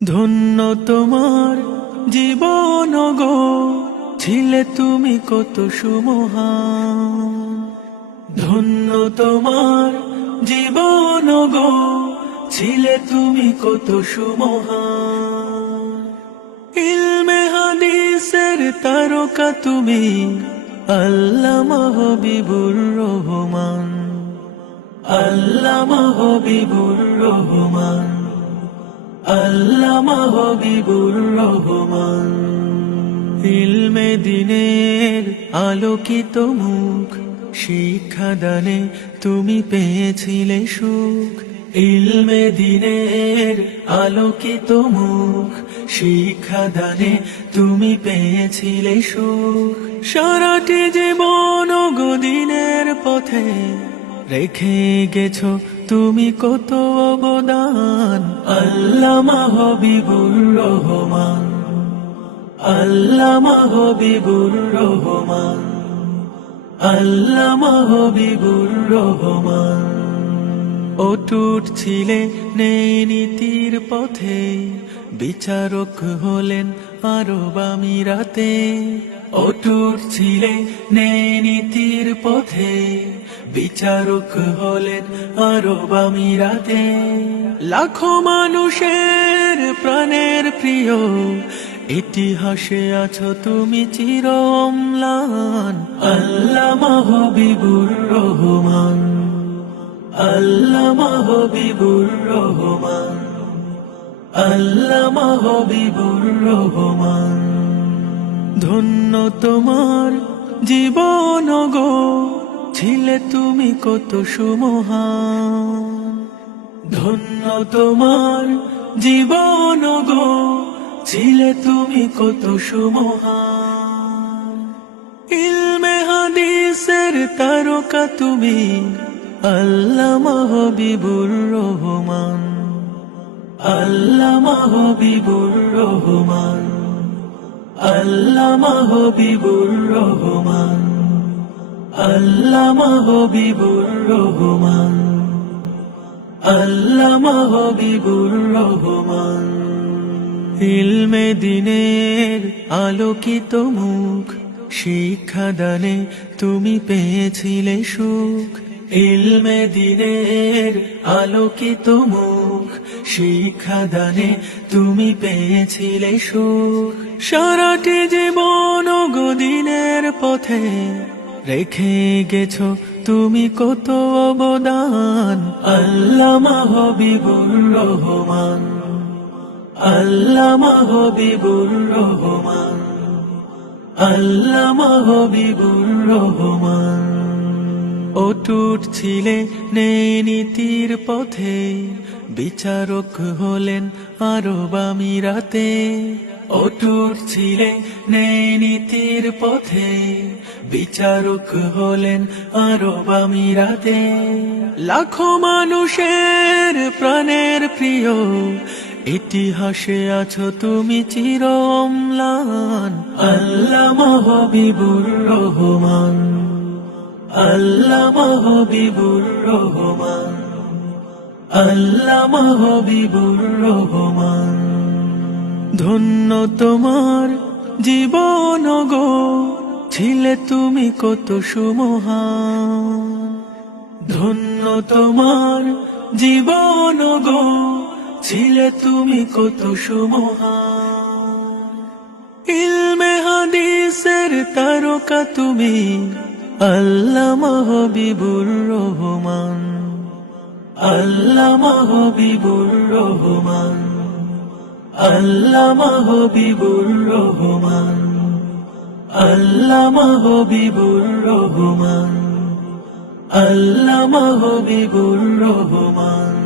ধন্য তোমার জীবন গো, ছিলে তুমি কত সুমহান। ধন্য তোমার জীবন গো, ছিলে তুমি কত সুমহান। ইলমে হাদিসের তারকা তুমি, আল্লামা হবিবুর রহমান। আল্লামা হবিবুর রহমান, আল্লামা হবিবুর রহমান। ইলমে দিনের আলোকিত মুখ, শিক্ষা দানে তুমি পেয়েছিলে সুখ। ইলমে দিনের আলোকিত মুখ, শিক্ষা দানে তুমি পেয়েছিলে সুখ। সারাটি জীবন গদিনের পথে রেখে গেছো তুমি কত অবদান। আল্লামা হবিবুর রহমান, আল্লামা হবিবুর রহমান, আল্লামা হবিবুর রহমান। অটুট ছিলে নেই নীতির পথে, বিচারক হলেন আরব আমিরাতে। অটুট ছিলে নেই নীতির পথে, বিচারক হলেন আরব আমিরাতে। লাখো মানুষের প্রাণের প্রিয়, ইতিহাসে আছো তুমি চির অম্লান। আল্লামা হবিবুর রহমান, আল্লামা হবিবুর রহমান, আল্লামা হবিবুর রহমান। ধন্য তোমার জীবন গো, ছিলে তুমি কত সুমহান। ধন্য তোমার জীবন গো, ছিলে তুমি কত সুমহান। ইলমে হাদিসের তারকা তুমি, আল্লামা হবিবুর রহমান। আল্লামা হবিবুর রহমান, আল্লামা হবিবুর রহমান, আল্লামা হবিবুর রহমান, আল্লামা হবিবুর রহমান। ইলমে দিনের আলোকিত মুখ, শিক্ষা দানে তুমি পেয়েছিলে সুখ। ইলমে দিনের আলোকিত মুখ, শিক্ষা দানে তুমি পেয়েছিলে সুখ। সারাটি জীবন গদিনের পথে রেখে গেছো তুমি কত অবদান। আল্লামা হবিবুর রহমান, আল্লামা হবিবুর রহমান, আল্লামা হবিবুর রহমান। অটুট ছিলে নেই নীতির পথে, বিচারক হলেন আরব আমিরাতে। অটুট ছিলে নেই নীতির পথে, বিচারক হলেন আরব আমিরাতে। লাখো মানুষের প্রাণের প্রিয়, ইতিহাসে আছো তুমি চির অম্লান। আল্লামা হবিবুর রহমান, আল্লামা হবিবুর রহমান, আল্লামা হবিবুর রহমান। ধন্য তোমার জীবন গো, ছিলে তুমি কত সুমহান। ধন্য তোমার জীবন গো, ছিলে তুমি কত সুমহান। ইলমে হাদিসের তারকা তুমি, আল্লামা হবিবুর রহমান। আল্লামা হবিবুর রহমান, আল্লামা হবিবুর রহমান, আল্লামা হবিবুর রহমান, আল্লামা হবিবুর রহমান।